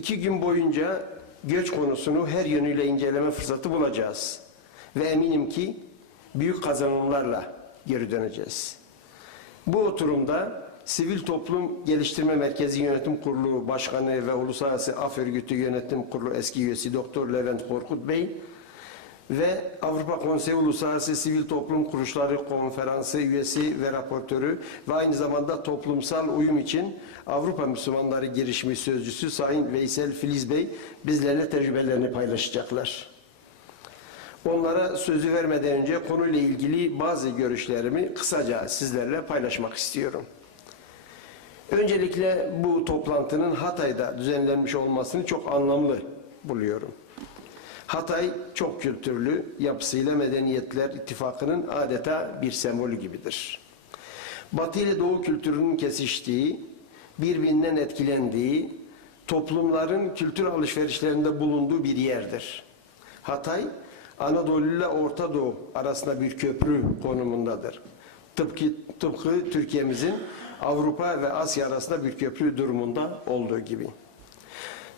İki gün boyunca göç konusunu her yönüyle inceleme fırsatı bulacağız. Ve eminim ki büyük kazanımlarla geri döneceğiz. Bu oturumda Sivil Toplum Geliştirme Merkezi Yönetim Kurulu Başkanı ve Uluslararası Af Örgütü Yönetim Kurulu eski üyesi Doktor Levent Korkut Bey ve Avrupa Konseyi Uluslararası Sivil Toplum Kuruluşları Konferansı üyesi ve raportörü ve aynı zamanda toplumsal uyum için Avrupa Müslümanları girişimi sözcüsü Sayın Veysel Filiz Bey bizlerle tecrübelerini paylaşacaklar. Onlara sözü vermeden önce konuyla ilgili bazı görüşlerimi kısaca sizlerle paylaşmak istiyorum. Öncelikle bu toplantının Hatay'da düzenlenmiş olmasını çok anlamlı buluyorum. Hatay çok kültürlü yapısıyla Medeniyetler İttifakı'nın adeta bir sembolü gibidir. Batı ile Doğu kültürünün kesiştiği, birbirinden etkilendiği, toplumların kültür alışverişlerinde bulunduğu bir yerdir. Hatay, Anadolu ile Orta Doğu arasında bir köprü konumundadır. Tıpkı, tıpkı Türkiye'mizin Avrupa ve Asya arasında bir köprü durumunda olduğu gibi.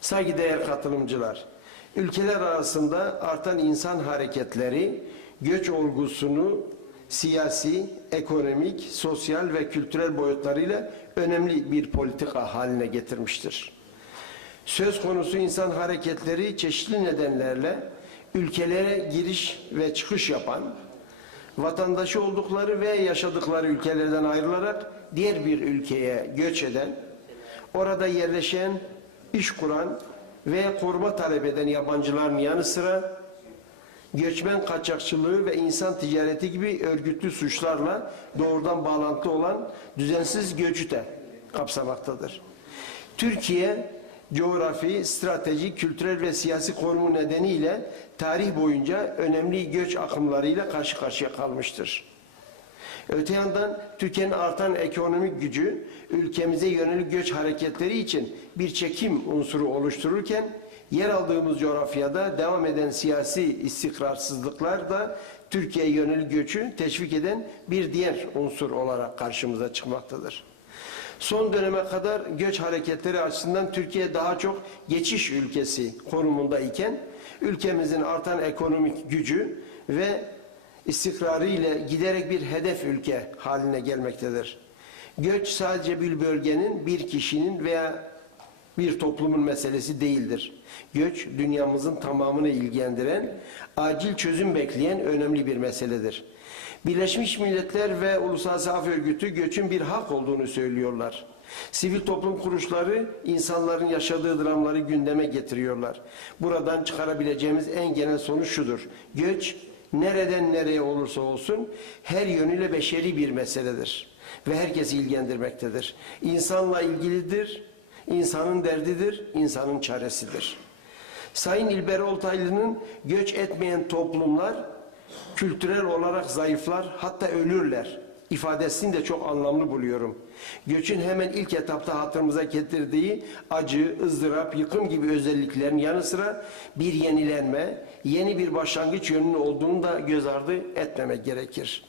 Saygıdeğer katılımcılar, ülkeler arasında artan insan hareketleri göç olgusunu siyasi, ekonomik, sosyal ve kültürel boyutlarıyla önemli bir politika haline getirmiştir. Söz konusu insan hareketleri çeşitli nedenlerle ülkelere giriş ve çıkış yapan, vatandaşı oldukları ve yaşadıkları ülkelerden ayrılarak diğer bir ülkeye göç eden, orada yerleşen, iş kuran ve koruma talep eden yabancıların yanı sıra göçmen kaçakçılığı ve insan ticareti gibi örgütlü suçlarla doğrudan bağlantılı olan düzensiz göçü de kapsamaktadır. Türkiye coğrafi, stratejik, kültürel ve siyasi konumu nedeniyle tarih boyunca önemli göç akımlarıyla karşı karşıya kalmıştır. Öte yandan Türkiye'nin artan ekonomik gücü ülkemize yönelik göç hareketleri için bir çekim unsuru oluştururken yer aldığımız coğrafyada devam eden siyasi istikrarsızlıklar da Türkiye'ye yönelik göçü teşvik eden bir diğer unsur olarak karşımıza çıkmaktadır. Son döneme kadar göç hareketleri açısından Türkiye daha çok geçiş ülkesi konumundayken ülkemizin artan ekonomik gücü ve istikrarı ile giderek bir hedef ülke haline gelmektedir. Göç sadece bir bölgenin, bir kişinin veya bir toplumun meselesi değildir. Göç dünyamızın tamamını ilgilendiren, acil çözüm bekleyen önemli bir meseledir. Birleşmiş Milletler ve Uluslararası Af Örgütü göçün bir hak olduğunu söylüyorlar. Sivil toplum kuruluşları insanların yaşadığı dramları gündeme getiriyorlar. Buradan çıkarabileceğimiz en genel sonuç şudur. Göç nereden nereye olursa olsun her yönüyle beşeri bir meseledir ve herkesi ilgilendirmektedir. İnsanla ilgilidir, insanın derdidir, insanın çaresidir. Sayın İlber Oltaylı'nın göç etmeyen toplumlar kültürel olarak zayıflar hatta ölürler ifadesini de çok anlamlı buluyorum. Göçün hemen ilk etapta hatırımıza getirdiği acı, ızdırap, yıkım gibi özelliklerin yanı sıra bir yenilenme, yeni bir başlangıç yönünün olduğunu da göz ardı etmemek gerekir.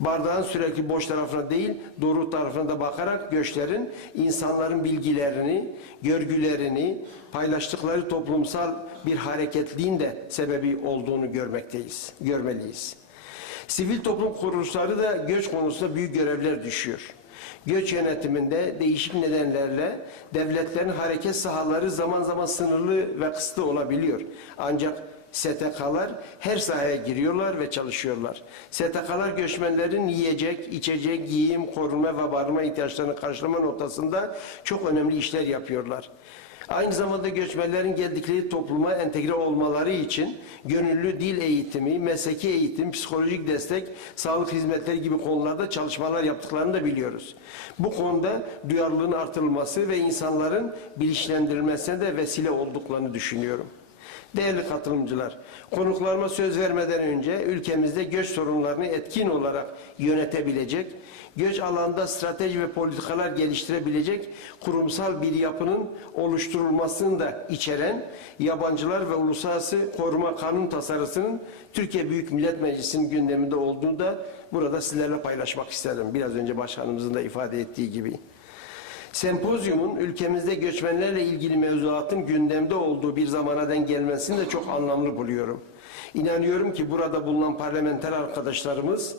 Bardağın sürekli boş tarafına değil, doğru tarafına da bakarak göçlerin insanların bilgilerini, görgülerini, paylaştıkları toplumsal bir hareketliğin de sebebi olduğunu görmekteyiz, görmeliyiz. Sivil toplum kuruluşları da göç konusunda büyük görevler düşüyor. Göç yönetiminde değişik nedenlerle devletlerin hareket sahaları zaman zaman sınırlı ve kısıtlı olabiliyor. Ancak STK'lar her sahaya giriyorlar ve çalışıyorlar. STK'lar göçmenlerin yiyecek, içecek, giyim, koruma ve barınma ihtiyaçlarını karşılama noktasında çok önemli işler yapıyorlar. Aynı zamanda göçmenlerin geldikleri topluma entegre olmaları için gönüllü dil eğitimi, mesleki eğitim, psikolojik destek, sağlık hizmetleri gibi konularda çalışmalar yaptıklarını da biliyoruz. Bu konuda duyarlılığın artırılması ve insanların bilinçlendirilmesine de vesile olduklarını düşünüyorum. Değerli katılımcılar, konuklarıma söz vermeden önce ülkemizde göç sorunlarını etkin olarak yönetebilecek, göç alanda strateji ve politikalar geliştirebilecek kurumsal bir yapının oluşturulmasını da içeren yabancılar ve uluslararası koruma kanun tasarısının Türkiye Büyük Millet Meclisi'nin gündeminde olduğunu da burada sizlerle paylaşmak isterim. Biraz önce başkanımızın da ifade ettiği gibi. Sempozyumun ülkemizde göçmenlerle ilgili mevzuatın gündemde olduğu bir zamana denk gelmesini de çok anlamlı buluyorum. İnanıyorum ki burada bulunan parlamenter arkadaşlarımız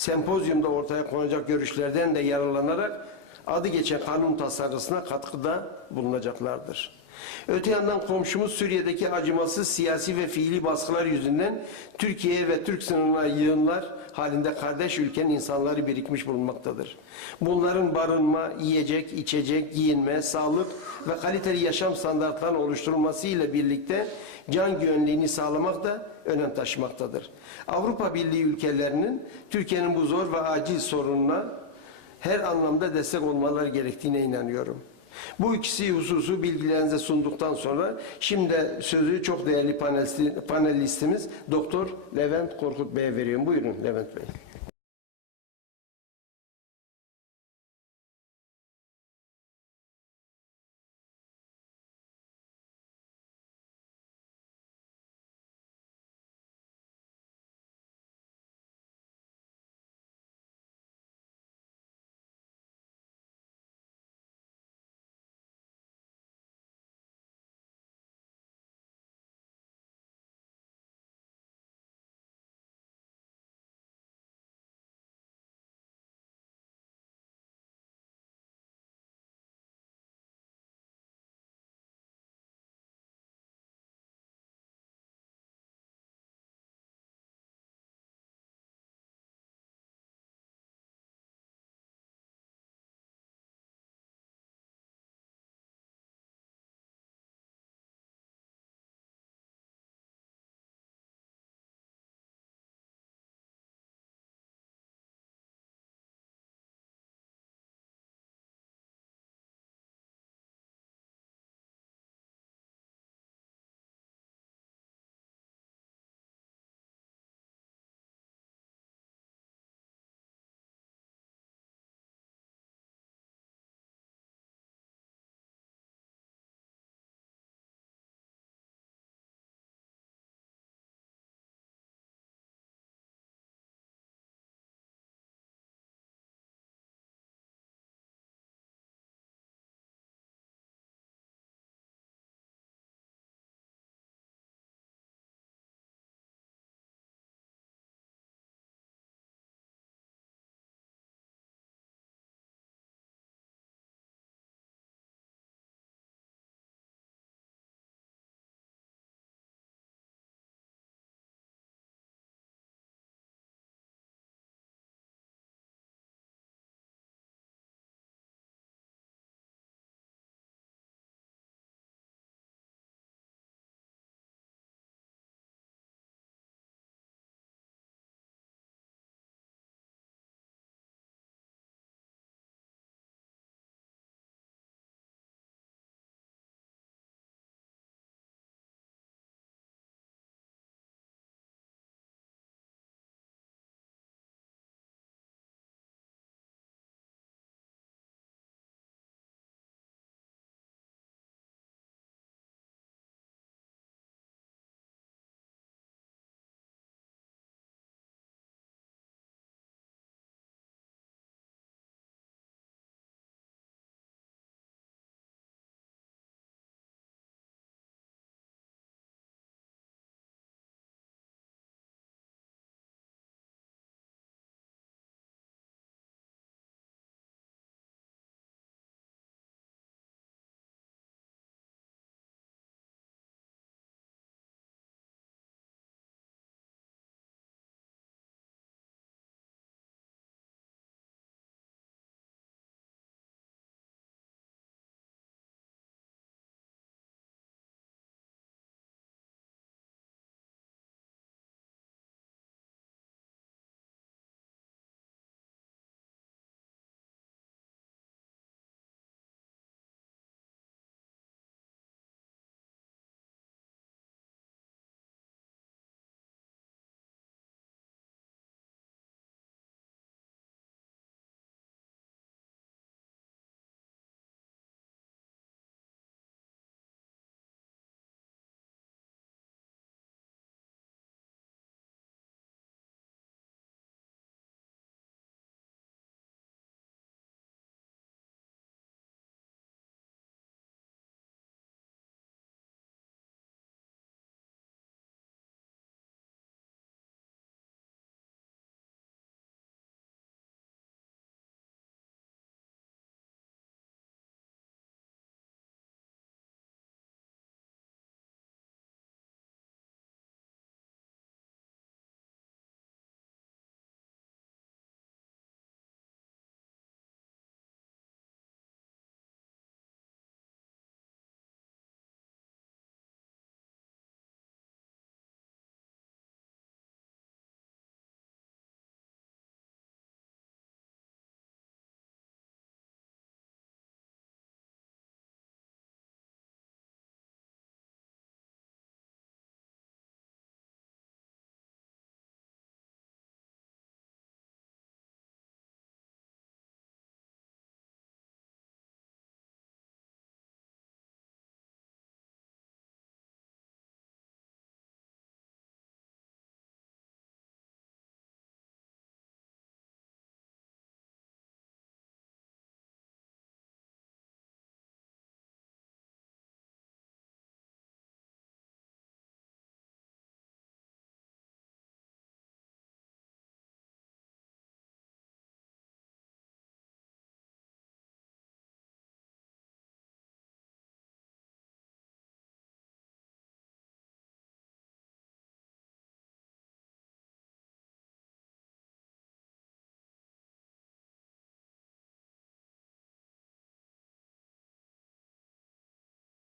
sempozyumda ortaya konacak görüşlerden de yararlanarak adı geçen kanun tasarısına katkıda bulunacaklardır. Öte yandan komşumuz Suriye'deki acımasız siyasi ve fiili baskılar yüzünden Türkiye ve Türk sınırına yığınlar halinde kardeş ülkenin insanları birikmiş bulunmaktadır. Bunların barınma, yiyecek, içecek, giyinme, sağlık ve kaliteli yaşam standartlarının oluşturulması ile birlikte can güvenliğini sağlamak da önem taşımaktadır. Avrupa Birliği ülkelerinin Türkiye'nin bu zor ve acil sorununa her anlamda destek olmaları gerektiğine inanıyorum. Bu ikisi hususu bilgilerinize sunduktan sonra şimdi sözü çok değerli panelisti- panelistimiz Doktor Levent Korkut Bey'e veriyorum. Buyurun Levent Bey.